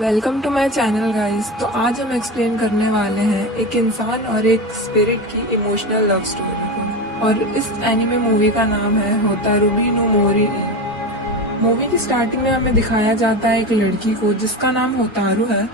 Welcome to my channel guys. तो आज हम एक्सप्लेन करने वाले हैं एक इंसान और एक स्पिरिट की इमोशनल लव स्टोरी को। और इस एनिमे मूवी का नाम है होतारुरी नो मोरी। मूवी की स्टार्टिंग में हमें दिखाया जाता है एक लड़की को जिसका नाम होतारू है।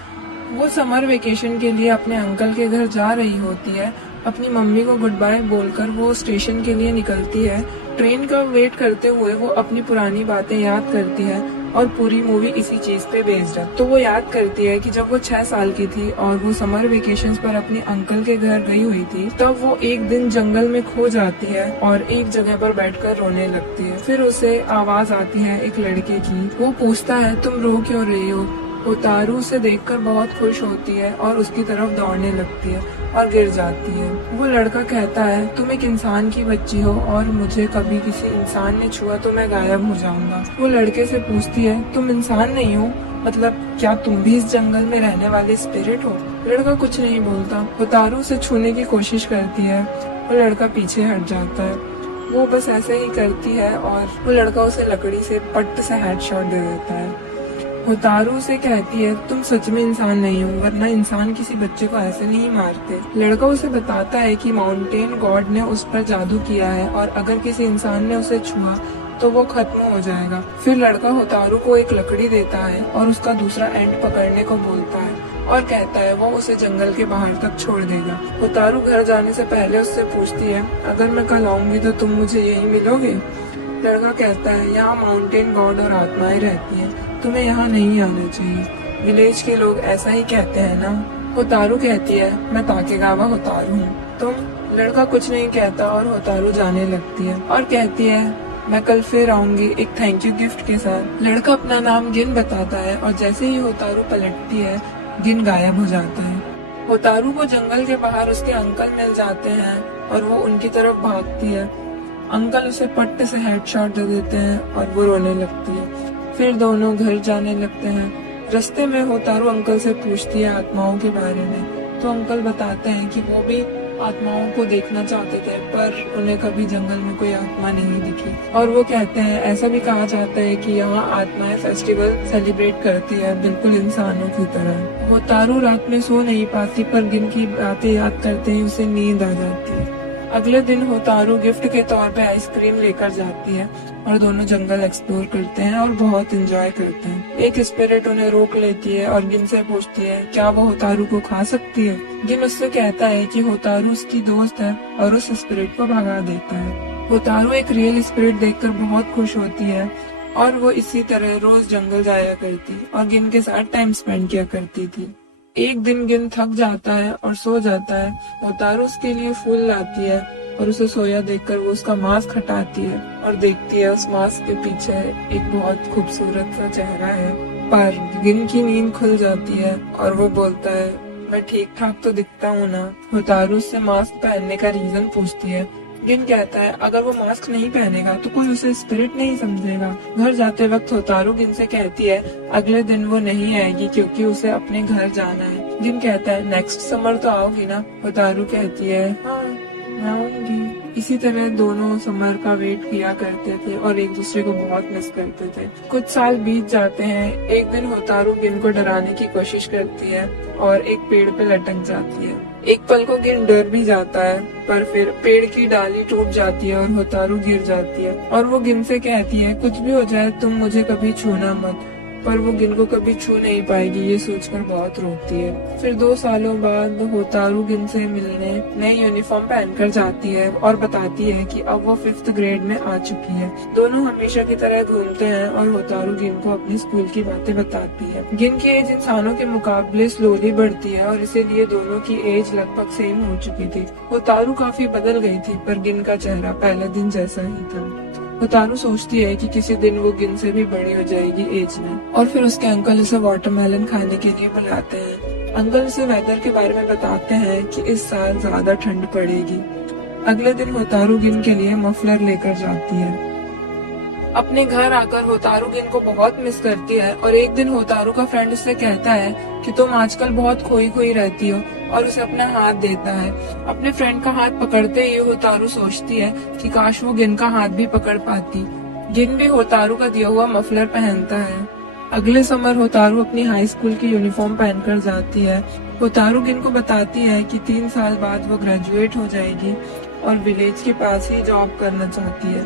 वो समर वेकेशन के लिए अपने अंकल के घर जा रही होती है। अपनी मम्मी को गुड बाय बोलकर वो स्टेशन के लिए निकलती है। ट्रेन का वेट करते हुए वो अपनी पुरानी बातें याद करती है और पूरी मूवी इसी चीज पे बेस्ड है। तो वो याद करती है कि जब वो 6 साल की थी और वो समर वेकेशंस पर अपने अंकल के घर गई हुई थी, तब वो एक दिन जंगल में खो जाती है और एक जगह पर बैठकर रोने लगती है। फिर उसे आवाज आती है एक लड़के की। वो पूछता है तुम रो क्यों रही हो। होतारू उसे देखकर बहुत खुश होती है और उसकी तरफ दौड़ने लगती है और गिर जाती है। वो लड़का कहता है तुम एक इंसान की बच्ची हो और मुझे कभी किसी इंसान ने छुआ तो मैं गायब हो जाऊंगा। वो लड़के से पूछती है तुम इंसान नहीं हो, मतलब क्या तुम भी इस जंगल में रहने वाले स्पिरिट हो। लड़का कुछ नहीं बोलता। होतारू उसे छूने की कोशिश करती है। वो लड़का पीछे हट जाता है। वो बस ऐसे ही करती है और वो लड़का उसे लकड़ी से पट्ट से हेडशॉट दे देता है। होतारू से कहती है तुम सच में इंसान नहीं हो, वरना इंसान किसी बच्चे को ऐसे नहीं मारते। लड़का उसे बताता है कि माउंटेन गॉड ने उस पर जादू किया है और अगर किसी इंसान ने उसे छुआ तो वो खत्म हो जाएगा। फिर लड़का होतारू को एक लकड़ी देता है और उसका दूसरा एंड पकड़ने को बोलता है और कहता है वो उसे जंगल के बाहर तक छोड़ देगा। होतारू घर जाने से पहले उससे पूछती है अगर मैं कल आऊंगी तो तुम मुझे यहीं मिलोगे। लड़का कहता है यहाँ माउंटेन गॉड और आत्माएं रहती हैं, तुम्हें यहाँ नहीं आना चाहिए। विलेज के लोग ऐसा ही कहते हैं ना। होतारू कहती है मैं ताकेगावा होतारू हूँ, तुम। लड़का कुछ नहीं कहता और होतारू जाने लगती है और कहती है मैं कल फिर आऊंगी एक थैंक यू गिफ्ट के साथ। लड़का अपना नाम गिन बताता है और जैसे ही होतारू पलटती है गिन गायब हो जाता है। होतारू को जंगल के बाहर उसके अंकल मिल जाते हैं और वो उनकी तरफ भागती है। अंकल उसे पट्टे से हेडशॉट दे देते हैं और वो रोने लगती है। फिर दोनों घर जाने लगते हैं। रास्ते में होतारू अंकल से पूछती है आत्माओं के बारे में, तो अंकल बताते हैं कि वो भी आत्माओं को देखना चाहते थे पर उन्हें कभी जंगल में कोई आत्मा नहीं दिखी। और वो कहते हैं ऐसा भी कहा जाता है कि यहाँ आत्माएं फेस्टिवल सेलिब्रेट करती है बिल्कुल इंसानों की तरह। होतारू रात में सो नहीं पाती पर गिन की बातें याद करते ही उसे नींद आ जाती है। अगले दिन होतारू गिफ्ट के तौर पे आइसक्रीम लेकर जाती है और दोनों जंगल एक्सप्लोर करते हैं और बहुत एंजॉय करते हैं। एक स्पिरिट उन्हें रोक लेती है और गिन से पूछती है क्या वो होतारू को खा सकती है। गिन उससे कहता है कि होतारू उसकी दोस्त है और उस स्पिरिट को भगा देता है। होतारू एक रियल स्पिरिट देखकर बहुत खुश होती है और वो इसी तरह रोज जंगल जाया करती और गिन के साथ टाइम स्पेंड किया करती थी। एक दिन गिन थक जाता है और सो जाता है। होतारू उसके लिए फूल लाती है और उसे सोया देखकर वो उसका मास्क हटाती है और देखती है उस मास्क के पीछे एक बहुत खूबसूरत सा चेहरा है। पर गिन की नींद खुल जाती है और वो बोलता है मैं ठीक ठाक तो दिखता हूँ ना। होतारू उससे मास्क पहनने का रीजन पूछती है। गिन कहता है अगर वो मास्क नहीं पहनेगा तो कोई उसे स्पिरिट नहीं समझेगा। घर जाते वक्त होतारू गिन से कहती है अगले दिन वो नहीं आएगी क्योंकि उसे अपने घर जाना है। गिन कहता है नेक्स्ट समर तो आओगी ना। होतारू कहती है हाँ मैं आऊंगी। इसी तरह दोनों समर का वेट किया करते थे और एक दूसरे को बहुत मिस करते थे। कुछ साल बीत जाते हैं। एक दिन होतारू गिन को डराने की कोशिश करती है और एक पेड़ पे लटक जाती है। एक पल को गिन डर भी जाता है पर फिर पेड़ की डाली टूट जाती है और होतारू गिर जाती है और वो गिन से कहती है कुछ भी हो जाए तुम मुझे कभी छूना मत। पर वो गिन को कभी छू नहीं पाएगी ये सोचकर बहुत रोती है। फिर 2 सालों बाद होतारू गिन से मिलने नई यूनिफॉर्म पहनकर जाती है और बताती है कि अब वो 5th ग्रेड में आ चुकी है। दोनों हमेशा की तरह घूमते हैं और होतारू गिन को अपनी स्कूल की बातें बताती है। गिन की एज इंसानों के मुकाबले स्लोली बढ़ती है और इसीलिए दोनों की एज लगभग सेम हो चुकी थी। होतारू काफी बदल गई थी पर गिन का चेहरा पहले दिन जैसा ही था। होतारू सोचती है कि किसी दिन वो गिन से भी बड़ी हो जाएगी एज में। और फिर उसके अंकल उसे वाटरमेलन खाने के लिए बुलाते हैं। अंकल उसे वेदर के बारे में बताते हैं कि इस साल ज्यादा ठंड पड़ेगी। अगले दिन होतारू गिन के लिए मफलर लेकर जाती है। अपने घर आकर होतारू गिन को बहुत मिस करती है और एक दिन होतारू का फ्रेंड उससे कहता है कि तुम आजकल बहुत खोई खोई रहती हो और उसे अपना हाथ देता है। अपने फ्रेंड का हाथ पकड़ते ही होतारू सोचती है कि काश वो गिन का हाथ भी पकड़ पाती। गिन भी होतारू का दिया हुआ मफलर पहनता है अगले समर होतारू अपनी हाई स्कूल की यूनिफॉर्म पहनकर जाती है। होतारू गिन को बताती है कि 3 साल बाद वो ग्रेजुएट हो जाएगी और विलेज के पास ही जॉब करना चाहती है,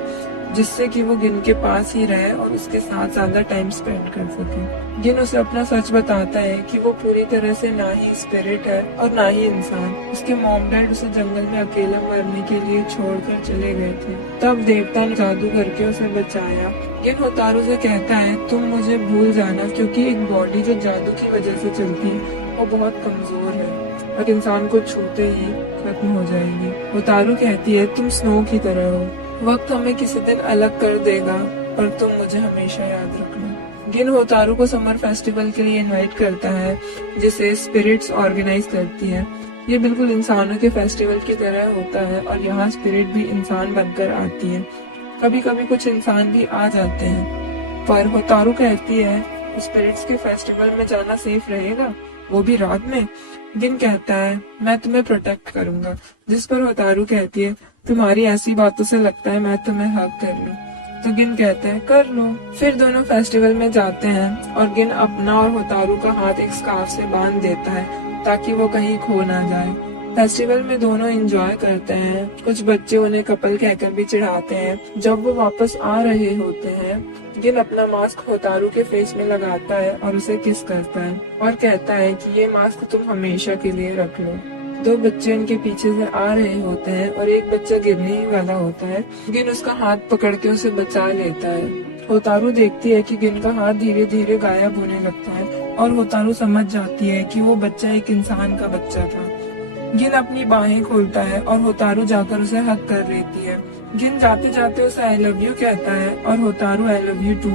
जिससे कि वो गिन के पास ही रहे और उसके साथ ज्यादा टाइम स्पेंड कर सके। गिन उसे अपना सच बताता है कि वो पूरी तरह से ना ही स्पिरिट है और ना ही इंसान। उसके मॉम डैड उसे जंगल में अकेला मरने के लिए छोड़कर चले गए थे। तब देवता ने जादू करके उसे बचाया। गिन होतारू से कहता है, तुम मुझे भूल जाना, क्योंकि एक बॉडी जो जादू की वजह से चलती है वो बहुत कमजोर है और इंसान को छूते ही खत्म हो जाएगी। होतारू कहती है, तुम स्नो की तरह हो, वक्त हमें किसी दिन अलग कर देगा पर तुम मुझे हमेशा याद रखना। गिन होतारू को समर फेस्टिवल के लिए इनवाइट करता है, जिसे स्पिरिट्स ऑर्गेनाइज करती है। ये बिल्कुल इंसानों के फेस्टिवल की तरह होता है और यहाँ स्पिरिट भी इंसान बनकर आती है। कभी कभी कुछ इंसान भी आ जाते हैं, पर होतारू कहती है, स्पिरिट्स के फेस्टिवल में जाना सेफ रहेगा, वो भी रात में। गिन कहता है, मैं तुम्हें प्रोटेक्ट करूंगा, जिस पर होतारू कहती है, तुम्हारी ऐसी बातों से लगता है मैं तुम्हें हक कर लूं। तो गिन कहता है, कर लो। फिर दोनों फेस्टिवल में जाते हैं और गिन अपना और होतारू का हाथ एक स्कार्फ से बांध देता है ताकि वो कहीं खो ना जाए। फेस्टिवल में दोनों एंजॉय करते हैं। कुछ बच्चे उन्हें कपल कहकर भी चिढ़ाते हैं। जब वो वापस आ रहे होते हैं, गिन अपना मास्क होतारू के फेस में लगाता है और उसे किस करता है और कहता है कि ये मास्क तुम हमेशा के लिए रख लो। 2 बच्चे उनके पीछे से आ रहे होते हैं और एक बच्चा गिरने ही वाला होता है। गिन उसका हाथ पकड़ के उसे बचा लेता है। होतारू देखती है कि गिन का हाथ धीरे धीरे गायब होने लगता है और होतारू समझ जाती है कि वो बच्चा एक इंसान का बच्चा था। गिन अपनी बाहें खोलता है और होतारू जाकर उसे हक कर लेती है। गिन जाते जाते उसे आई लव यू कहता है और Hotaru I love you too.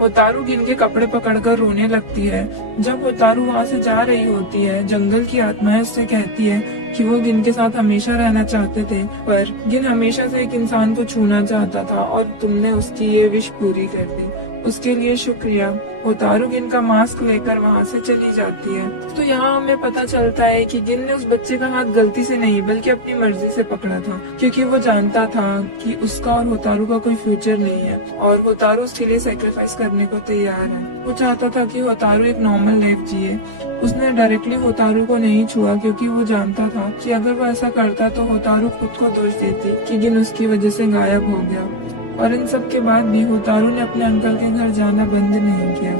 Hotaru गिन के कपड़े पकड़कर रोने लगती है। जब होतारू वहाँ से जा रही होती है, जंगल की आत्माएं उससे कहती है कि वो गिन के साथ हमेशा रहना चाहते थे, पर गिन हमेशा से एक इंसान को छूना चाहता था और तुमने उसकी ये विश पूरी कर दी, उसके लिए शुक्रिया। होतारू गिन का मास्क लेकर वहाँ से चली जाती है। तो यहाँ हमें पता चलता है कि गिन ने उस बच्चे का हाथ गलती से नहीं बल्कि अपनी मर्जी से पकड़ा था, क्योंकि वो जानता था कि उसका और होतारू का कोई फ्यूचर नहीं है और होतारू उसके लिए सेक्रीफाइस करने को तैयार है। वो चाहता था कि होतारू एक नॉर्मल लाइफ जिए। उसने डायरेक्टली होतारू को नहीं छुआ क्योंकि वो जानता था कि अगर वो ऐसा करता तो होतारू खुद को दोष देती कि गिन उसकी वजह से गायब हो गया। और इन सब के बाद भी होतारू ने अपने अंकल के घर जाना बंद नहीं किया।